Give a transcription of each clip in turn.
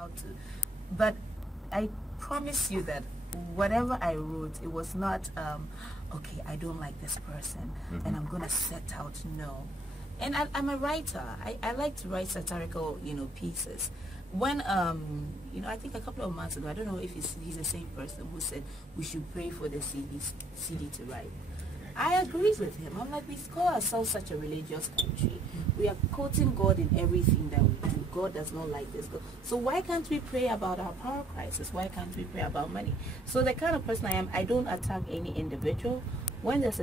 how to. But I promise you that whatever I wrote, it was not, okay, I don't like this person, and I'm going to set out, no. And I'm a writer. I like to write satirical, pieces. When, I think a couple of months ago, I don't know if he's the same person who said we should pray for the CD to write. I agree with him. I'm like, we call ourselves such a religious country. We are quoting God in everything that we do. God does not like this. So why can't we pray about our power crisis? Why can't we pray about money? So the kind of person I am, I don't attack any individual. When there's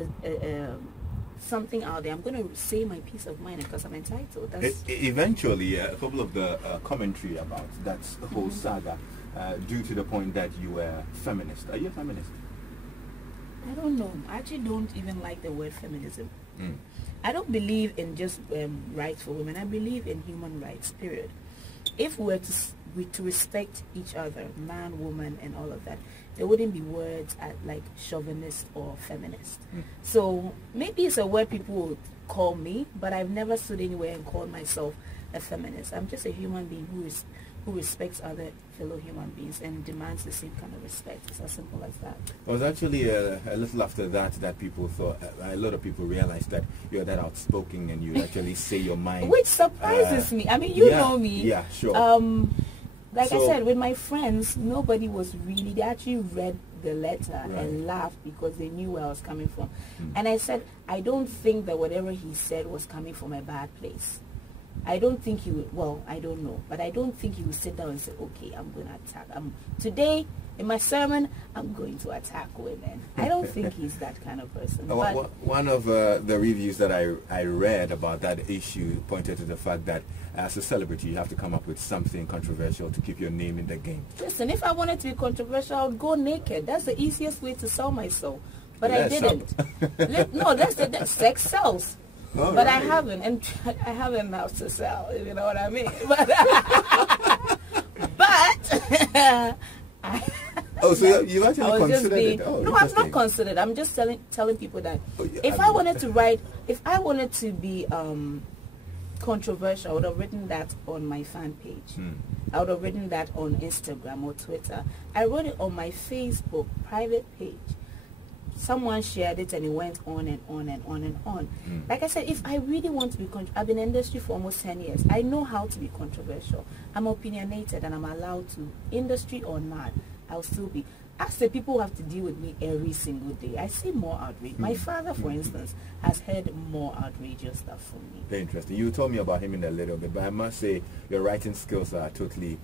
something out there, I'm going to say my peace of mind because I'm entitled. Eventually, a couple of the commentary about that whole saga, due to the point that you were feminist. Are you a feminist? I don't know. I actually don't even like the word feminism. I don't believe in just rights for women. I believe in human rights, period. If we were to respect each other, man, woman, and all of that, there wouldn't be words like chauvinist or feminist. So maybe it's a word people would call me, but I've never stood anywhere and called myself a feminist. I'm just a human being who respects other fellow human beings and demands the same kind of respect. It's as simple as that. It was actually a little after that people thought, a lot of people realized that you're that outspoken and you actually say your mind. Which surprises me. I mean, you know me. Yeah, sure. Like I said, with my friends, nobody was really, they actually read the letter and laughed because they knew where I was coming from. And I said, I don't think that whatever he said was coming from a bad place. I don't think he would, well, I don't know, but I don't think he would sit down and say, okay, I'm going to attack. Today, in my sermon, I'm going to attack women. I don't think he's that kind of person. But one of the reviews that I read about that issue pointed to the fact that as a celebrity, you have to come up with something controversial to keep your name in the game. Listen, if I wanted to be controversial, I would go naked. That's the easiest way to sell myself. But I didn't. No, that's sex sells. Oh, but right. I haven't, and I haven't enough to sell, if you know what I mean. So you actually considered it? Oh, no, I'm not considered. I'm just telling people that if I wanted to be controversial, I would have written that on my fan page. I would have written that on Instagram or Twitter. I wrote it on my Facebook private page. Someone shared it and it went on and on and on and on. Like I said, if I really want to be I've been in the industry for almost 10 years. I know how to be controversial. I'm opinionated and I'm allowed to. Industry or not, I'll still be. Ask the people who have to deal with me every single day. I see more outrage. My father, for instance, has heard more outrageous stuff from me. Very interesting. You told me about him in a little bit, but I must say your writing skills are totally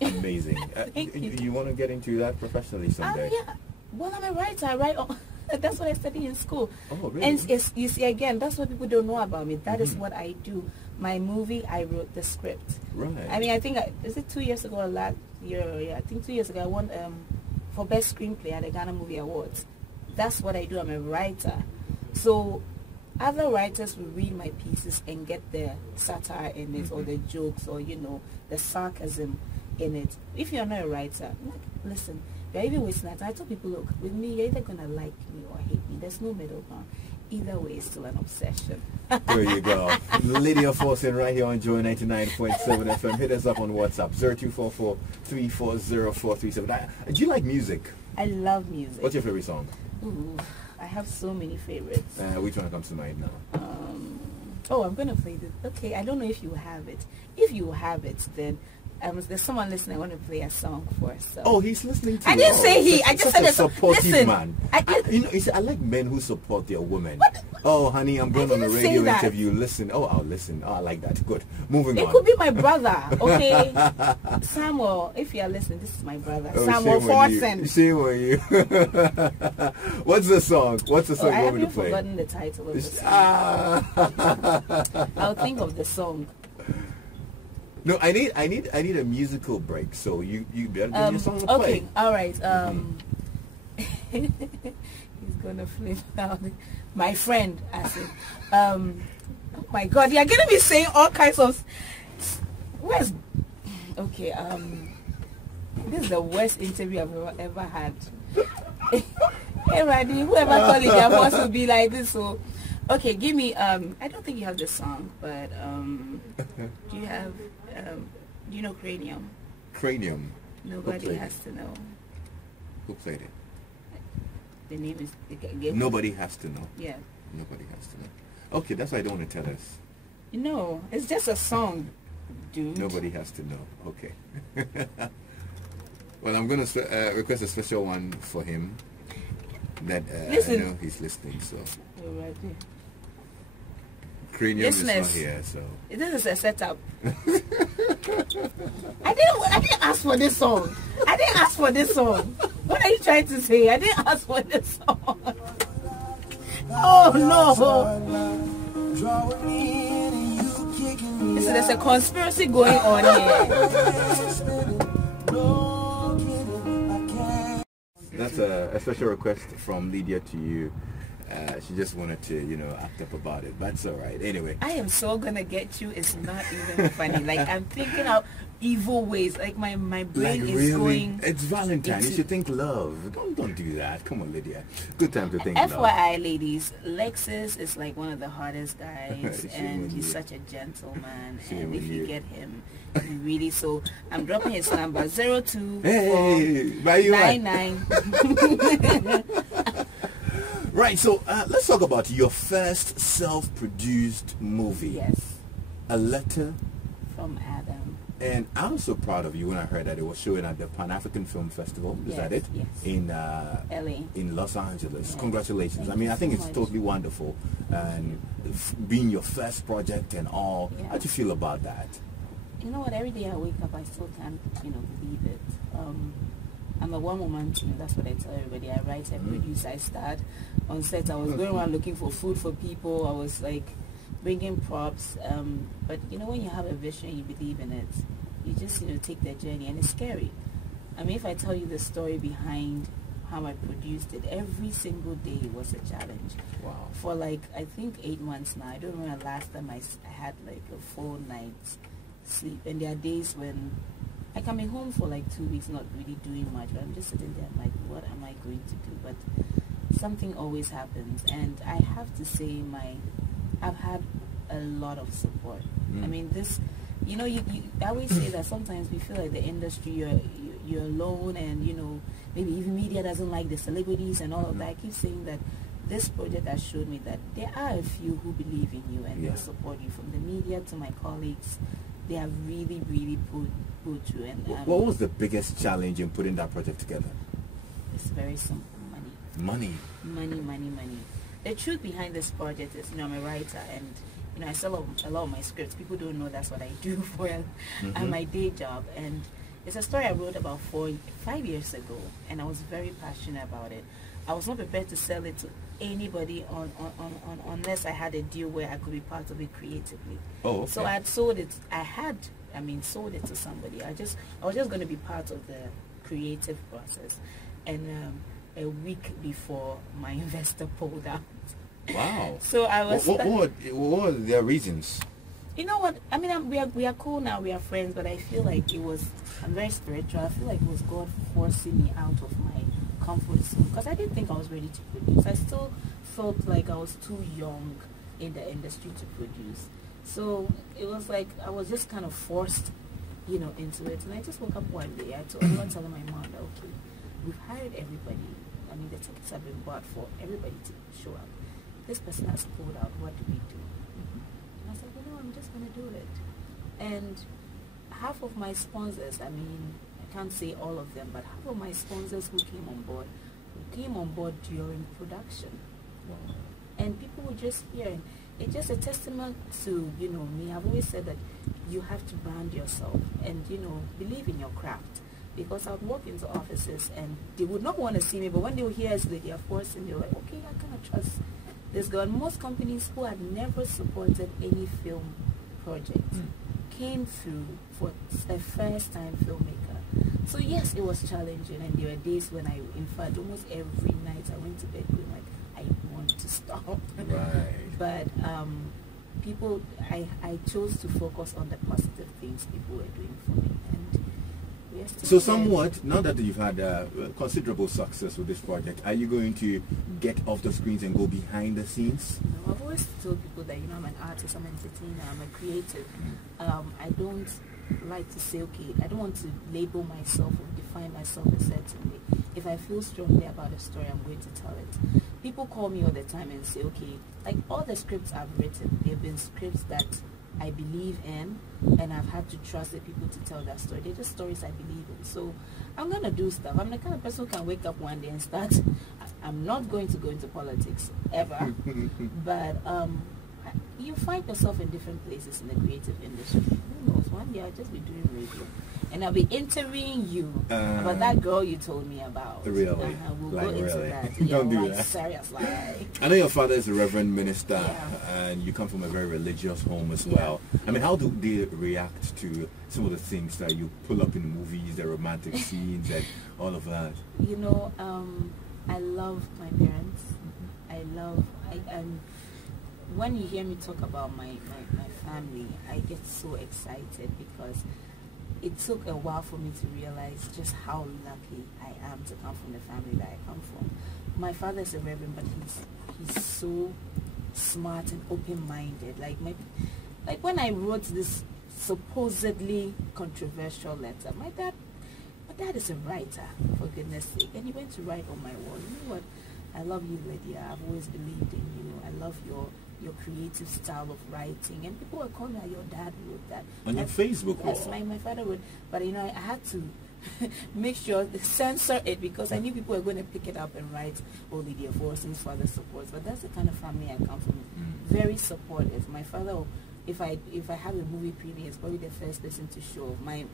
amazing. You want to get into that professionally someday? Yeah. Well, I'm a writer. I write that's what I studied in school. Oh, really? And you see, again, that's what people don't know about me. That is what I do. My movie, I wrote the script. Right. I mean, I think, is it 2 years ago or last year? Yeah, I think 2 years ago, I won for Best Screenplay at the Ghana Movie Awards. That's what I do. I'm a writer. So other writers will read my pieces and get the satire in it or the jokes or, the sarcasm in it. If you're not a writer, listen, you're even wasting that. I tell people, look, with me, you're either going to like me or hate me. There's no middle ground. Either way, it's still an obsession. There you go. Lydia Forson right here on Joy 99.7 FM. Hit us up on WhatsApp, 0244-340437. Do you like music? I love music. What's your favorite song? Ooh, I have so many favorites. Which one comes to mind now? I'm going to play this. Okay, I don't know if you have it. If you have it, then there's someone listening. I want to play a song for. So. Oh, he's listening to. I didn't say he. I just said a supportive man. You see, I like men who support their women. What? Oh, honey, I'm going on a radio interview. Listen. Oh, I'll listen. Oh, I like that. Good. Moving on. It could be my brother. Okay, Samuel. If you are listening, this is my brother, Samuel Forson. Shame on you. What's the song? What's the song you want me to play? I've forgotten the title of the song. I'll think of the song. No, I need a musical break. So you better give me a song to play. Okay, all right. He's gonna flip out. My friend, I said, oh my God, you're gonna be saying all kinds of. Where's? Okay. This is the worst interview I've ever had. Hey, Randy, whoever calling your boss will be like this. So, okay, give me. I don't think you have the song, but do you have? Do you know Cranium? Cranium. Nobody has to know. Who played it? The name is... Nobody has to know. Yeah. Nobody has to know. Okay, that's why I don't want to tell us. No, it's just a song, dude. Nobody has to know. Okay. Well, I'm going to request a special one for him. That I know he's listening, so... You're right there. Cranium is not here, so... This is a setup. I didn't ask for this song. I didn't ask for this song. What are you trying to say? I didn't ask for this song. Oh no! There's a conspiracy going on here. That's a special request from Lydia to you. She just wanted to, act up about it. But it's all right. Anyway. I am so gonna get you. It's not even funny. Like, I'm thinking of evil ways. Like, my brain is going... It's Valentine. You should think love. Don't do that. Come on, Lydia. Good time to think FYI, love. ladies, Lexus is like one of the hardest guys. And he's such a gentleman. And if you get him, you really... So, I'm dropping his number. 0299. Right, so let's talk about your first self-produced movie. Yes. A Letter from Adam. And I was so proud of you when I heard that it was showing at the Pan-African Film Festival. Is that it? Yes. In LA. In Los Angeles. Yes. Congratulations. I think it's totally wonderful. And being your first project and all. Yeah. How do you feel about that? You know what? Every day I wake up, I still can't, believe it. I'm a one-woman team. That's what I tell everybody. I write, I produce, I start on set. I was going around looking for food for people. I was like bringing props. But when you have a vision, you believe in it. You just take that journey, and it's scary. If I tell you the story behind how I produced it, every single day was a challenge. Wow. For I think 8 months now. I don't remember last time I had like a full night's sleep. And there are days when I come home for 2 weeks not really doing much, but I'm just sitting there, I'm like, what am I going to do? But something always happens, and I have to say I've had a lot of support. This, I always say that sometimes we feel like the industry, you're alone, and maybe even media doesn't like the celebrities and all of that. I keep saying that this project has showed me that there are a few who believe in you and will support you, from the media to my colleagues. They have really, really pulled through. And what was the biggest challenge in putting that project together? It's very simple. Money. Money. The truth behind this project is, I'm a writer, and I sell a lot of my scripts. People don't know that's what I do for my day job. And it's a story I wrote about 5 years ago, and I was very passionate about it. I was not prepared to sell it to anybody unless I had a deal where I could be part of it creatively. Oh, okay. So I had sold it. Sold it to somebody. I was just going to be part of the creative process. And a week before, my investor pulled out. Wow. So I was... What were their reasons? You know what? We are cool now. We are friends. But I feel like I'm very spiritual. I feel like it was God forcing me out of my comfort zone, because I didn't think I was ready to produce. I still felt like I was too young in the industry to produce. So it was like I was just kind of forced, into it. And I just woke up one day. I telling my mom that, okay, we've hired everybody. The tickets have been bought for everybody to show up. This person has pulled out. What do we do? And I was like, I'm just going to do it. And half of my sponsors, I can't say all of them, but half of my sponsors who came on board during production. Wow. And people were just here. And it's just a testament to, me. I've always said that you have to brand yourself and, believe in your craft. Because I would walk into offices and they would not want to see me, but when they would hear Lydia Forson, they were like, okay, I kind of trust this girl. And most companies who had never supported any film project came through for a first-time filmmaker. So yes, it was challenging, and there were days when in fact, almost every night I went to bed going like, I want to stop. Right. But I chose to focus on the positive things people were doing for me. And so somewhat, now that you've had considerable success with this project, are you going to get off the screens and go behind the scenes? No, I've always told people that, I'm an artist, I'm an entertainer, I'm a creative. I don't like to say, okay, I don't want to label myself or define myself a certain way. If I feel strongly about a story, I'm going to tell it. People call me all the time and say, okay, like all the scripts I've written, they've been scripts that I believe in, and I've had to trust the people to tell that story. They're just stories I believe in. So I'm going to do stuff. I'm the kind of person who can wake up one day and start. I'm not going to go into politics ever, but you find yourself in different places in the creative industry. Who knows? One day I'll just be doing radio, and I'll be interviewing you about that girl you told me about. Really? We'll like go into really? that. Don't do like, that. Serious, like. I know your father is a reverend minister, Yeah. and you come from a very religious home as well. I mean, how do they react to some of the things that you pull up in movies, the romantic scenes and all of that? You know, I love my parents. When you hear me talk about my family, I get so excited because it took a while for me to realize just how lucky I am to come from the family that I come from. My father is a reverend, but he's so smart and open-minded. Like when I wrote this supposedly controversial letter, my dad is a writer, for goodness sake, and he went to write on my wall. You know what? I love you, Lydia. I've always believed in you. I love your creative style of writing, and people were calling me, your dad wrote that on your Facebook wall. Yes, my father would, but you know, I had to make sure censor it because I knew people were going to pick it up and write, oh, Lydia Forson's father supports. But that's the kind of family I come from. Very supportive. My father, if I have a movie premiere, is probably the first person to show my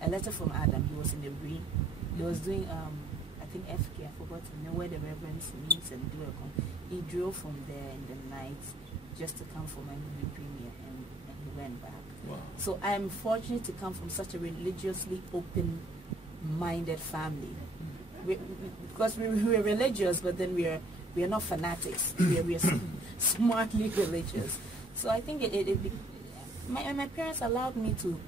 a letter from Adam. He was in the Bree. He was doing I think FK, I forgot to know where the reverends meets and do a he drove from there in the night just to come for my movie premiere, and he went back. Wow. So I am fortunate to come from such a religiously open-minded family. Because we're religious, but then we are not fanatics. we are smartly religious. So I think my parents allowed me to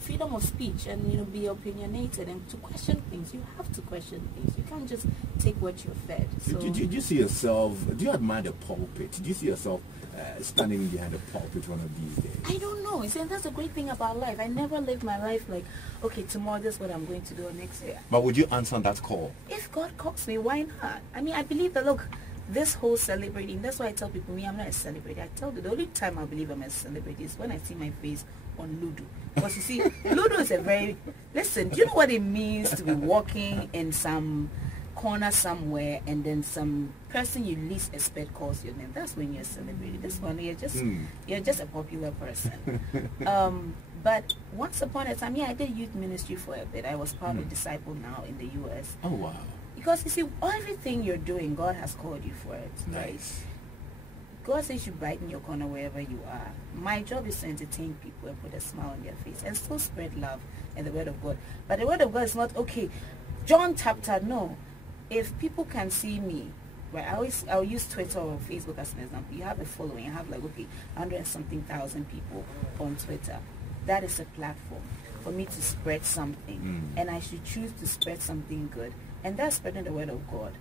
freedom of speech and be opinionated and to question things. You have to question things. You can't just take what you're fed. So Do you see yourself? Do you admire the pulpit? Do you see yourself standing behind the pulpit one of these days? I don't know. See, that's the great thing about life. I never live my life like, okay, tomorrow this is what I'm going to do next year. But would you answer that call? If God calls me, why not? I mean, I believe that, look, this whole celebrating, that's why I tell people, me, I'm not a celebrity. I tell you, the only time I believe I'm a celebrity is when I see my face on Ludo. Because you see, Ludo is a very, listen, do you know what it means to be walking in some corner somewhere and then some person you least expect calls your name? That's when you're a celebrity. This one, you're just a popular person. But once upon a time, I did youth ministry for a bit. I was part of Disciple Now in the U.S. Oh, wow. Because you see, everything you're doing, God has called you for it. Nice. Right? God says you brighten your corner wherever you are. My job is to entertain people and put a smile on their face and still spread love and the word of God. But the word of God is not, okay, John chapter, no. If people can see me, right, I'll use Twitter or Facebook as an example. You have a following, I have like, okay, 100-something thousand people on Twitter. That is a platform for me to spread something. And I should choose to spread something good. And that's spreading the word of God.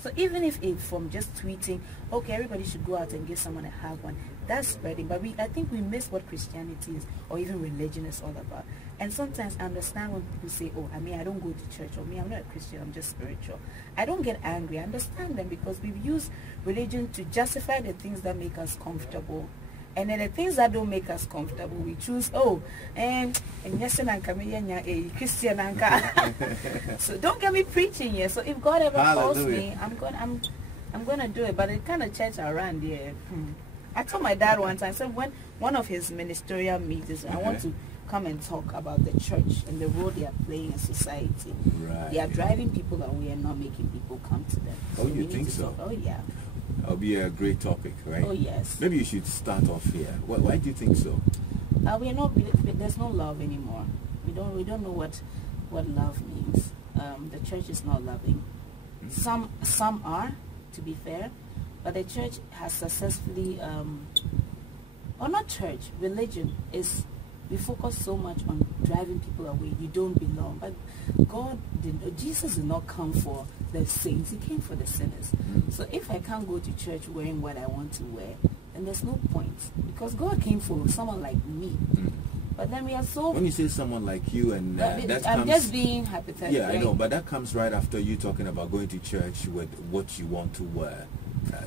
So even if from just tweeting, okay, everybody should go out and give someone a hug one, that's spreading. But I think we miss what Christianity is, or even religion is all about. And sometimes I understand when people say, oh, I mean, I don't go to church, or me, I'm not a Christian, I'm just spiritual. I don't get angry. I understand them because we've used religion to justify the things that make us comfortable. And then the things that don't make us comfortable, we choose, and Christian anka. So don't get me preaching here. So if God ever calls me, I'm gonna do it. But the kind of church around here, I told my dad once, I said when one of his ministerial meetings, I want to come and talk about the church and the role they are playing in society. Right. They are driving people away and not making people come to them. Oh, you think so? Oh, yeah. That'll be a great topic, right? Oh, yes. Maybe you should start off here. Why do you think so? We are not. There's no love anymore. We don't know what love means. The church is not loving. Some are, to be fair, but the church has successfully, or not church, religion is. We focus so much on driving people away. You don't belong. But Jesus did not come for the saints. He came for the sinners. So if I can't go to church wearing what I want to wear, then there's no point. Because God came for someone like me. But then we are so... When you say someone like you, and I'm just being hypothetical. Yeah, I know, but that comes right after you talking about going to church with what you want to wear.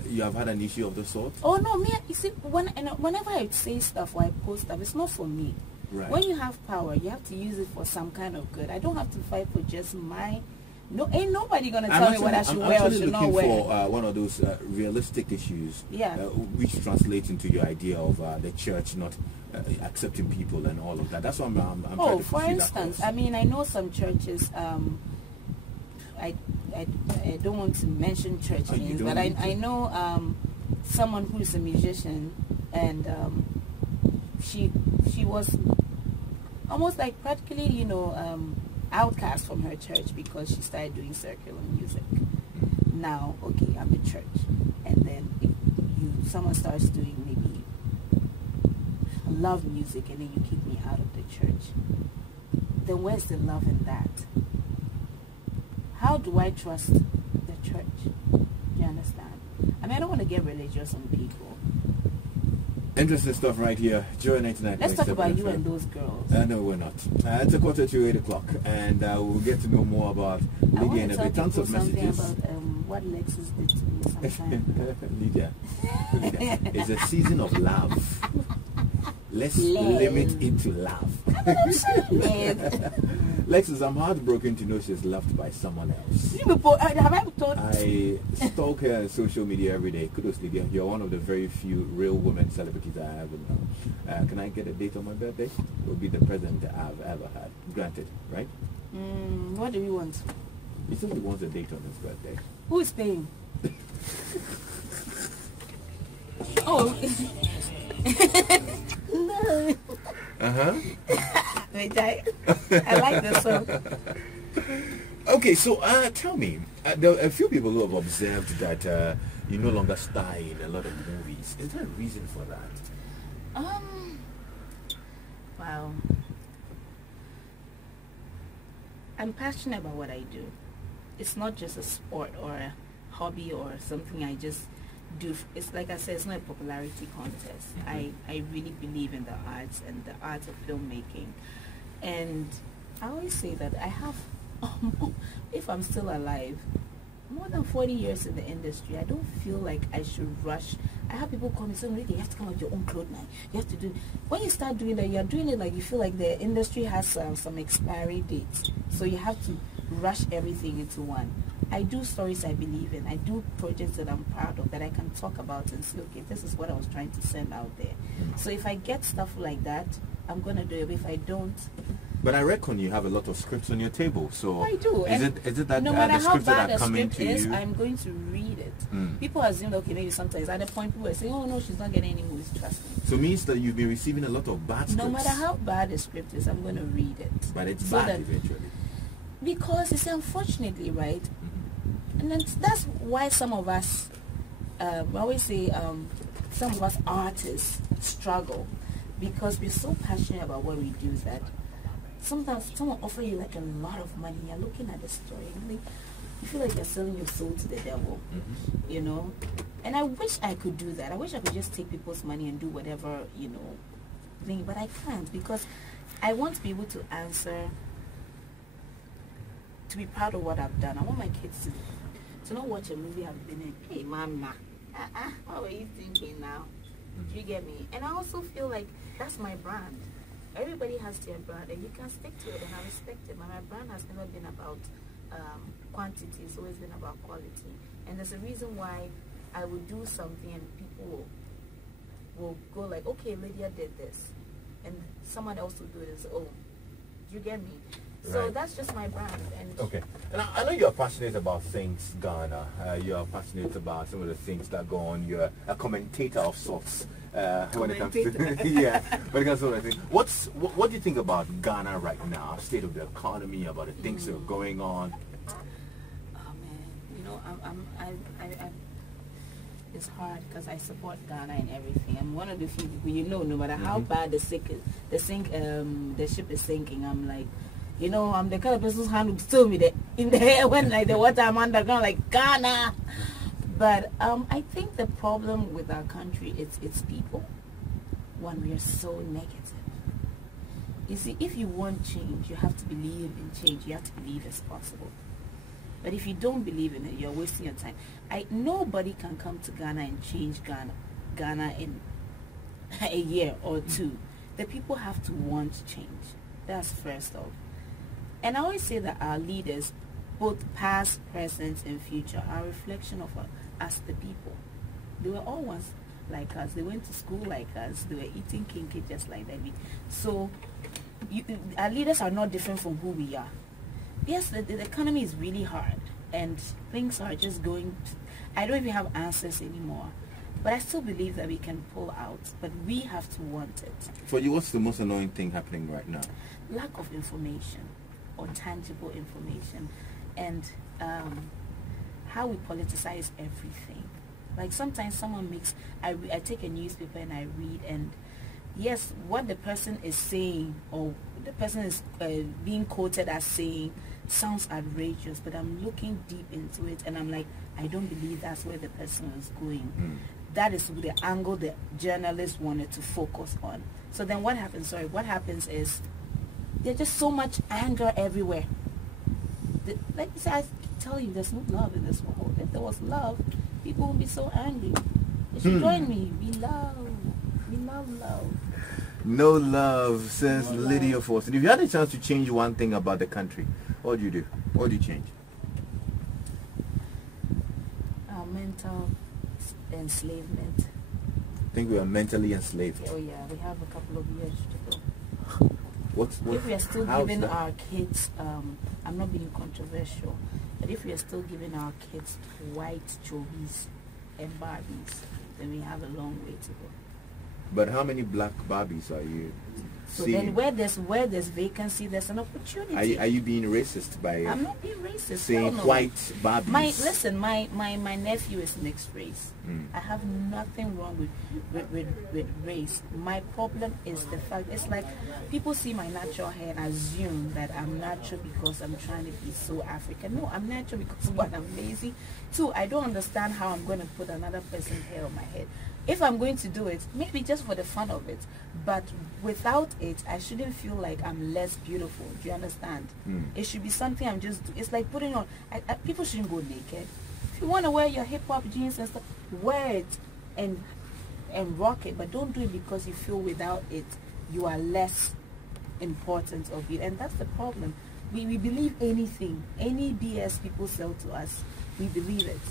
You have had an issue of the sort? Oh, no, me, you see, whenever I say stuff or I post stuff, it's not for me. Right. When you have power, you have to use it for some kind of good. I don't have to fight for just my... No, ain't nobody going to tell me what I should wear or should not wear. I'm looking for one of those realistic issues, which translates into your idea of the church not accepting people and all of that. That's what I'm trying to for instance, I mean, I know some churches, I don't want to mention church names, but I know someone who is a musician, and she was almost like practically, you know, outcast from her church because she started doing secular music. Now, okay, I'm a church, and then if someone starts doing maybe love music, and then you kick me out of the church, then where's the love in that? How do I trust the church? Do you understand? I mean, I don't want to get religious on people. Interesting stuff right here. Joy 99. Let's talk about you and those girls. No, we're not. It's a quarter to 8 o'clock, and we'll get to know more about Lydia in a bit. Tons of messages. About what Lexus did to me sometime. Lydia, it's a season of love. Let's limit it to love. Lexus, I'm heartbroken to know she's loved by someone else. I stalk her on social media every day. Kudos, Lydia. You're one of the very few real women celebrities I ever know. Can I get a date on my birthday? It will be the present I've ever had. Granted, right? What do you want? He says he wants a date on his birthday. Who is paying? Oh. No. I like this song. Okay, so tell me, there are a few people who have observed that you no longer star in a lot of movies. Is there a reason for that? Wow. I'm passionate about what I do. It's not just a sport or a hobby or something I just do. It's like I said, it's not a popularity contest. I really believe in the arts and the art of filmmaking. And I always say that I have, if I'm still alive, more than 40 years in the industry. I don't feel like I should rush. I have people call me saying, you have to come out with your own clothes now. You have to do. When you start doing that, you're doing it like you feel like the industry has some expiry dates. So you have to rush everything into one. I do stories I believe in. I do projects that I'm proud of, that I can talk about and say, okay, this is what I was trying to send out there. So if I get stuff like that, I'm going to do it. If I don't... But I reckon you have a lot of scripts on your table. So I do. Is it that no matter the how scripts bad that are a coming script to is, you? I'm going to read it. People assume, okay, maybe sometimes at the point people are saying, oh no, she's not getting any movies, trust me. So it means that you've been receiving a lot of bad scripts. No matter how bad the script is, I'm going to read it. But it's so bad eventually. Because it's unfortunately, right? And then that's why some of us, I always say, some of us artists struggle, because we're so passionate about what we do that sometimes someone offers you like a lot of money, you're looking at the story, and you feel like you're selling your soul to the devil, you know? And I wish I could do that. I wish I could just take people's money and do whatever, you know, thing, but I can't, because I want to be able to answer, to be proud of what I've done. I want my kids to not watch a movie I've been in. Hey, mama, what were you thinking now? Do you get me? And I also feel like that's my brand. Everybody has their brand, and you can stick to it, and I respect it. But my brand has never been about quantity. It's always been about quality. And there's a reason why I would do something and people will go like, okay, Lydia did this. And someone else will do it and say, oh, do you get me? So right. that's just my brand. And okay. And I know you're passionate about things, Ghana. You're passionate about some of the things that go on. You're a commentator of sorts. When it comes to yeah, when it comes to things. What do you think about Ghana right now? State of the economy, about the things that are going on. Oh man, you know, I it's hard because I support Ghana and everything. I'm one of the few people, you know, no matter how bad the ship is sinking, I'm like, you know, I'm the kind of person whose hand would still be in the air when like the water I'm underground, like Ghana. But I think the problem with our country, it's people. One, we are so negative. You see, if you want change, you have to believe in change. You have to believe it's possible. But if you don't believe in it, you're wasting your time. Nobody can come to Ghana and change Ghana in a year or two. The people have to want change. That's first off. And I always say that our leaders, both past, present, and future, are a reflection of us, the people. They were all once like us. They went to school like us. They were eating kinky just like that. So our leaders are not different from who we are. Yes, the economy is really hard, and things are just going. I don't even have answers anymore. But I still believe that we can pull out, but we have to want it. For you, what's the most annoying thing happening right now? Lack of information, or tangible information, and how we politicize everything. Like sometimes someone makes, I take a newspaper and I read, and yes, what the person is saying, or the person is being quoted as saying, sounds outrageous, but I'm looking deep into it, and I'm like, I don't believe that's where the person is going. That is the angle the journalist wanted to focus on. So then what happens? What happens is there's just so much anger everywhere. Like you said, I tell you, there's no love in this world. If there was love, people would be so angry. You should join me. We love love. No love, says Lydia Forson. If you had a chance to change one thing about the country, what would you do? What would you change? Our mental enslavement. I think we are mentally enslaved. Oh yeah, we have a couple of years to go. If we are still giving our kids, I'm not being controversial, but if we are still giving our kids white chobis and Barbies, then we have a long way to go. But how many black Barbies are you So seeing? then where there's vacancy, there's an opportunity. Are you being racist by I'm not being racist. saying white Barbies? My nephew is mixed race. I have nothing wrong with race. My problem is the fact, it's like people see my natural hair and assume that I'm natural because I'm trying to be so African. No, I'm natural because one, I'm lazy. Two, I don't understand how I'm going to put another person's hair on my head. If I'm going to do it, maybe just for the fun of it, but without it, I shouldn't feel like I'm less beautiful. Do you understand? It should be something I'm just, it's like putting on, people shouldn't go naked. If you want to wear your hip-hop jeans and stuff, wear it and rock it, but don't do it because you feel without it, you are less important of it. And that's the problem. We believe anything, any BS people sell to us, we believe it.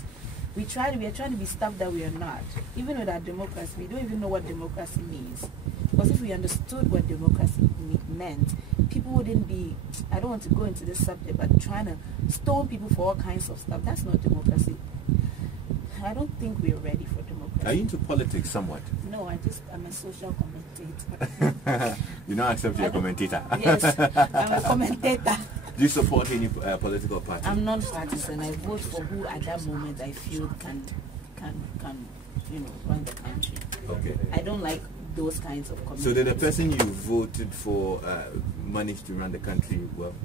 We are trying to be stuff that we are not. Even with our democracy, we don't even know what democracy means. Because if we understood what democracy meant, people wouldn't be, I don't want to go into this subject, but trying to stone people for all kinds of stuff. That's not democracy. I don't think we're ready for democracy. Are you into politics somewhat? No, I'm a social commentator. You don't accept your commentator? Yes, I'm a commentator. Do you support any political party? I'm non-partisan. I vote for who at that moment I feel can run the country. Okay. I don't like those kinds of committees. So did the person you voted for manage to run the country well?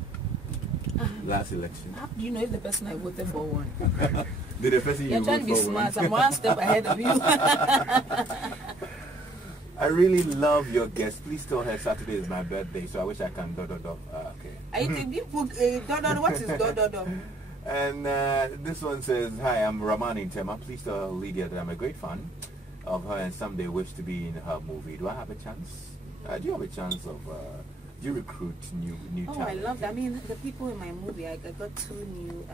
Last election? How do you know if the person I voted for won? Did the person You're trying to be smart. I'm one step ahead of you. I really love your guest. Please tell her Saturday is my birthday, so I wish I can okay. I think you put what is And this one says, hi, I'm Raman in Tema. Please tell Lydia that I'm a great fan of her and someday wish to be in her movie. Do I have a chance? Do you have a chance of, do you recruit new talent? I love that. I mean, the people in my movie, I got two new,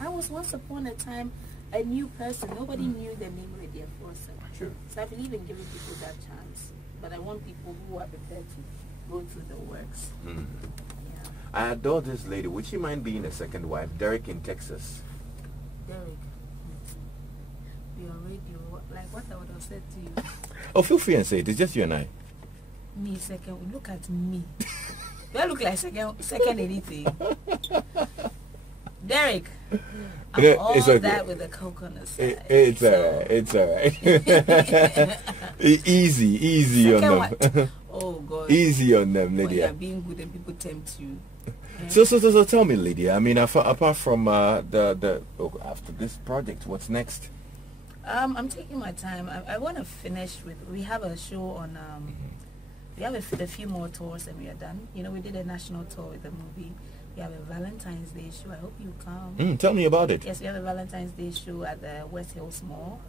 I was once upon a time a new person. Nobody knew the name Lydia Forson. Sure. So I believe in giving people that chance. But I want people who are prepared to go through the works. Yeah. I adore this lady. Would she mind being a second wife? Derek in Texas. Derek, we on radio. Like what I would have said to you. Oh, feel free and say it. It's just you and I. Me second. Look at me. Do I look like second anything? Derek, I'm all okay. That with the coconut side. It's alright. It's alright. Easy on them. Oh God. Easy on them, Lydia. When you're being good and people tempt you. Yeah. So tell me, Lydia. I mean, apart from after this project, what's next? I'm taking my time. I want to finish with. We have a show on We have a few more tours and we are done. You know, we did a national tour with the movie. We have a Valentine's Day show. I hope you come. Tell me about it. Yes, we have a Valentine's Day show at the West Hills Mall.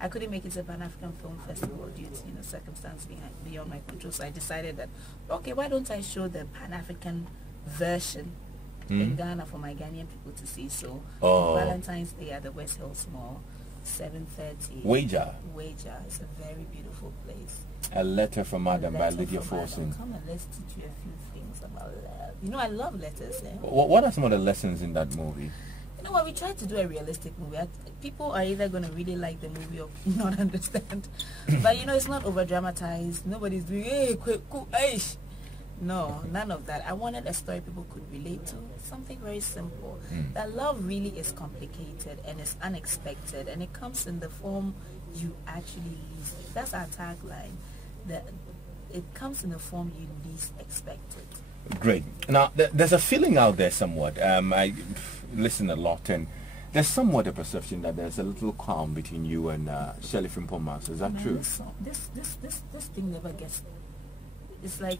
I couldn't make it to the Pan-African Film Festival due to circumstances beyond my control. So I decided that, okay, why don't I show the Pan-African version in Ghana for my Ghanaian people to see? So Valentine's Day at the West Hills Mall, 7:30. Wager. It's a very beautiful place. A Letter from Madam by Lydia Forson. Come and let's teach you a few things about love. You know, I love letters. What are some of the lessons in that movie? You know what, we tried to do a realistic movie. People are either going to really like the movie or not understand. But you know, it's not over dramatized. Nobody's doing, hey, quick, cool, aish. No, none of that. I wanted a story people could relate to. Something very simple. That love really is complicated and it's unexpected, and it comes in the form you actually least. That's our tagline. That it comes in the form you least expect it. Great. Now, there's a feeling out there somewhat. I listen a lot, and there's somewhat a perception that there's a little calm between you and Shirley Frimpong. Is that true? This thing never gets. It's like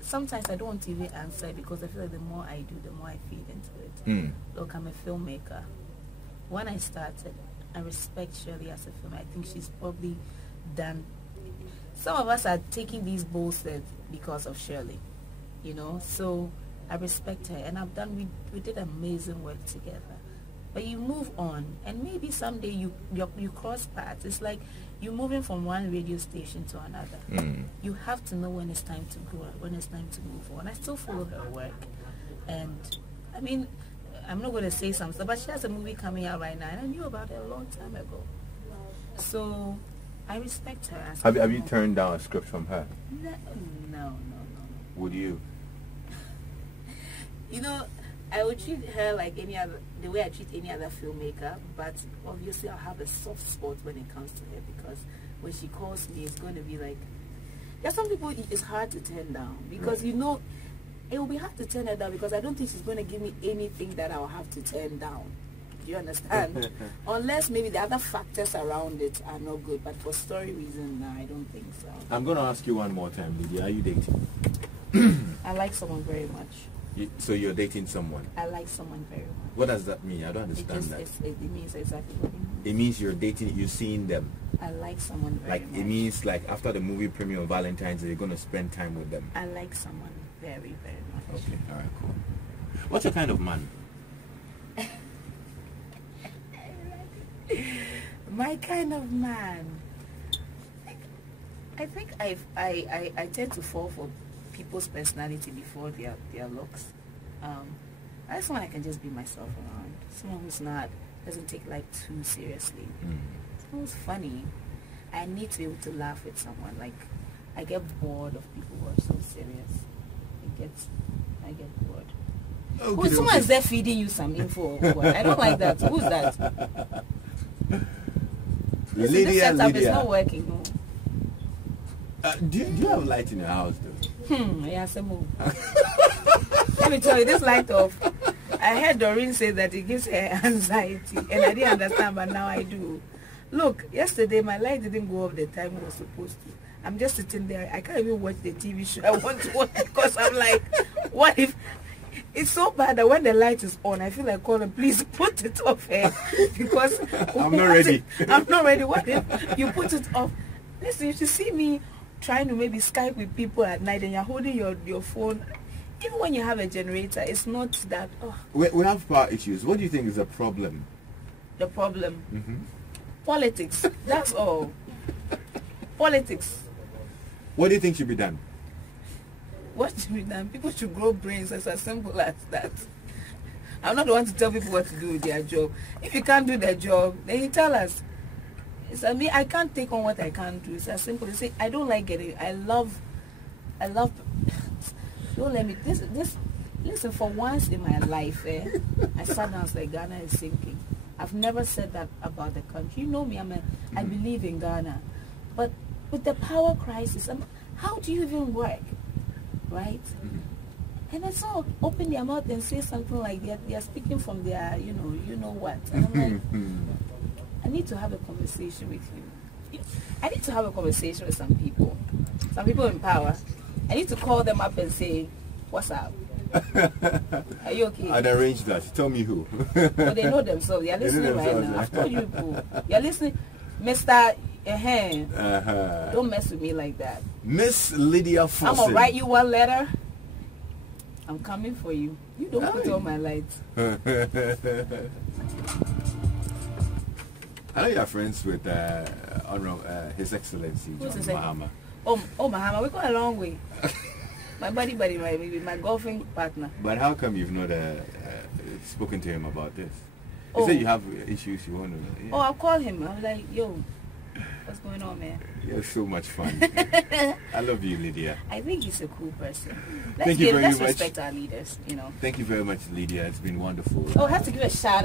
sometimes I don't want to even answer it because I feel like the more I do, the more I feed into it. Look, I'm a filmmaker. When I started, I respect Shirley as a filmmaker. I think she's probably done. Some of us are taking these bold steps because of Shirley, you know. So I respect her, and I've done. We did amazing work together. But you move on, and maybe someday you cross paths. It's like you're moving from one radio station to another. You have to know when it's time to grow, when it's time to move on. I still follow her work, and I mean, I'm not going to say some stuff, but she has a movie coming out right now, and I knew about it a long time ago. So I respect her. Have you turned down a script from her? No. Would you? You know, I would treat her like any other, the way I treat any other filmmaker, but obviously I'll have a soft spot when it comes to her, because when she calls me, it's going to be like, there's some people it's hard to turn down, because you know, it will be hard to turn her down, because I don't think she's going to give me anything that I'll have to turn down. Do you understand? Unless maybe the other factors around it are not good, but for story reasons, no, I don't think so. I'm going to ask you one more time, Lydia. Are you dating? I like someone very much. So you're dating someone? I like someone very much. What does that mean? I don't understand that. It means exactly what it means. It means you're dating, you're seeing them. I like someone very much. It means like after the movie premiere on Valentine's Day, you're going to spend time with them. I like someone very, very much. Okay, all right, cool. What's your kind of man? My kind of man. I think I tend to fall for people's personality before their looks. I just want I can just be myself around. Someone who's doesn't take life too seriously. Someone who's funny. I need to be able to laugh with someone. Like, I get bored of people who are so serious. I get bored. Okay, someone is there feeding you some info. I don't like that. Who's that? This setup is not working. No. Do you have light in your house though? Yeah, some. Let me tell you, this light off. I heard Doreen say that it gives her anxiety, and I didn't understand, but now I do. Look, yesterday my light didn't go off the time it was supposed to. I'm just sitting there. I can't even watch the TV show I want to watch because I'm like, what if? It's so bad that when the light is on, I feel like calling, please put it off here, because I'm not ready. I'm not ready. What if you put it off? Listen, you should see me trying to maybe Skype with people at night, and you're holding your phone. Even when you have a generator, it's not that. Oh. We have power issues. What do you think is the problem? The problem? Politics. That's all. Politics. What do you think should be done? What should be done? People should grow brains. It's as simple as that. I'm not the one to tell people what to do with their job. If you can't do their job, then you tell us. I can't take on what I can't do. It's as simple as say, I don't like getting. I love. Don't let me. Listen, for once in my life, I sat down and said, Ghana is sinking. I've never said that about the country. You know me. I believe in Ghana, but with the power crisis, how do you even work? Right? And it's all open their mouth and say something like they are speaking from their, you know what. And I'm like, I need to have a conversation with you. I need to have a conversation with some people in power. I need to call them up and say, what's up? Are you okay? I'd arrange that. Tell me who. Well, they know themselves. They're listening right now. I've told you people. You're listening. Mr. Don't mess with me like that. Miss Lydia Forson. I'm going to write you one letter. I'm coming for you. You don't put on my lights. I know you're friends with His Excellency John Mahama. Oh, Mahama, we go a long way. My buddy, my golfing partner. But how come you've not spoken to him about this? You said you have issues you want to know. Yeah. Oh, I'll call him. I'm like, yo, what's going on, man? You're so much fun. I love you, Lydia. I think he's a cool person. Thank you very much. Let's respect our leaders, you know. Thank you very much, Lydia. It's been wonderful. Oh, I have to give a shout out.